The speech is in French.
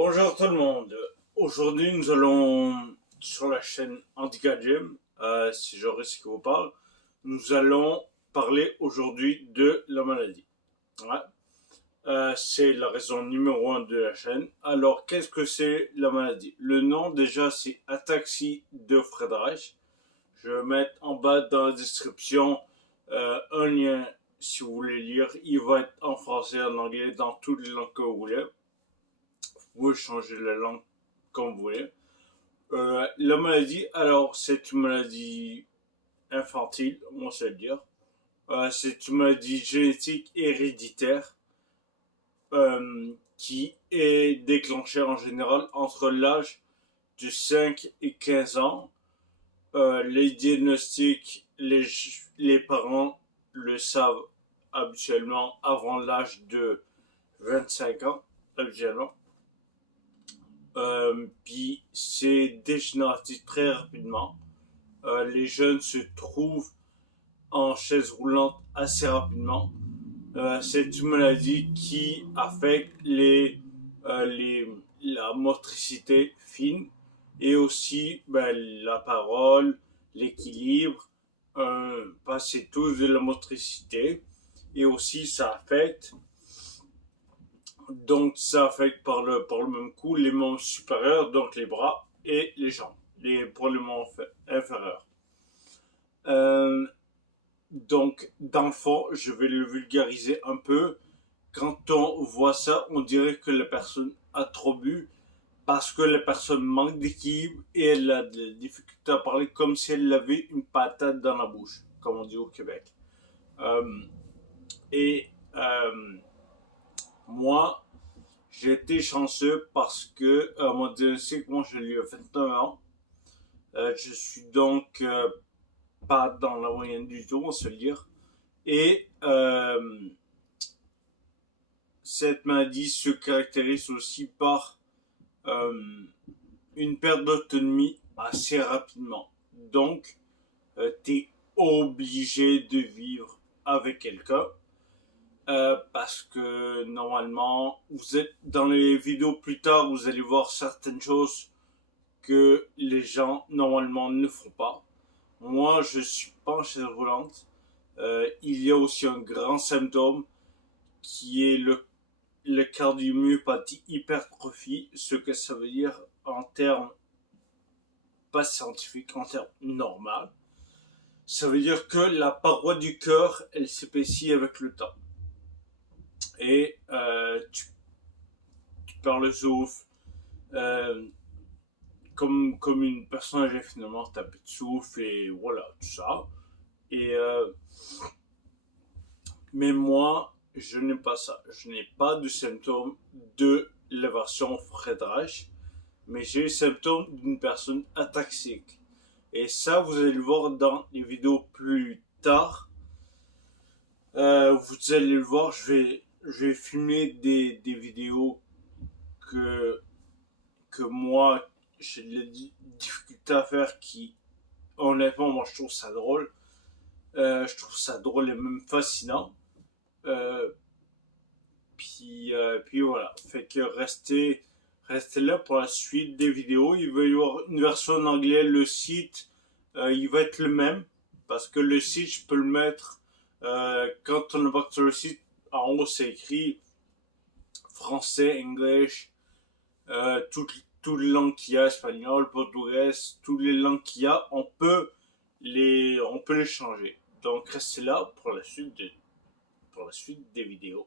Bonjour tout le monde. Aujourd'hui, nous allons sur la chaîne Handicap Gym, c'est Joris qui vous parle. Nous allons parler aujourd'hui de la maladie. Ouais. C'est la raison numéro 1 de la chaîne. Alors, qu'est-ce que c'est la maladie? Le nom, déjà, c'est ataxie de Friedreich. Je vais mettre en bas dans la description un lien si vous voulez lire. Il va être en français, en anglais, dans toutes les langues que vous voulez. Vous pouvez changer la langue comme vous voulez. La maladie, alors, c'est une maladie infantile, on sait le dire. C'est une maladie génétique héréditaire qui est déclenchée en général entre l'âge de 5 et 15 ans. Les diagnostics, les parents le savent habituellement avant l'âge de 25 ans, habituellement. Puis c'est dégénératif très rapidement. Les jeunes se trouvent en chaise roulante assez rapidement. C'est une maladie qui affecte la motricité fine et aussi la parole, l'équilibre, c'est tout de la motricité. Et aussi ça affecte par le même coup les membres supérieurs, donc les bras et les jambes, pour les membres inférieurs. Donc, dans le fond, je vais le vulgariser un peu. Quand on voit ça, on dirait que la personne a trop bu parce que la personne manque d'équilibre et elle a des difficultés à parler comme si elle avait une patate dans la bouche, comme on dit au Québec. Euh, et moi, j'ai été chanceux parce que mon diagnostic, moi, je lui ai 29 ans. Je suis donc pas dans la moyenne du tout, on se le dire. Et cette maladie se caractérise aussi par une perte d'autonomie assez rapidement. Donc, tu es obligé de vivre avec quelqu'un. Parce que normalement, vous êtes dans les vidéos plus tard, vous allez voir certaines choses que les gens normalement ne font pas. Moi, je suis pas en chaise roulante. Il y a aussi un grand symptôme qui est le cardiomyopathie hypertrophie, ce que ça veut dire en termes pas scientifiques, en termes normal. Ça veut dire que la paroi du cœur, elle s'épaissit avec le temps. Et tu perds le souffle. Comme une personne âgée, finalement, t'as plus de souffle et voilà, tout ça. Et mais moi, je n'ai pas ça. Je n'ai pas de symptômes de l'élévation Friedreich, mais j'ai les symptômes d'une personne ataxique. Et ça, vous allez le voir dans les vidéos plus tard. Vous allez le voir, je vais filmer des vidéos que moi, j'ai de la difficulté à faire qui, honnêtement, moi, je trouve ça drôle. Je trouve ça drôle et même fascinant. Euh, puis voilà, fait que restez là pour la suite des vidéos. Il va y avoir une version en anglais, le site, il va être le même, parce que le site, je peux le mettre, quand on va sur le site, en haut c'est écrit français, English, toutes les langues qu'il y a, espagnol, portugais, toutes les langues qu'il y a, on peut les changer. Donc restez là pour la suite des vidéos.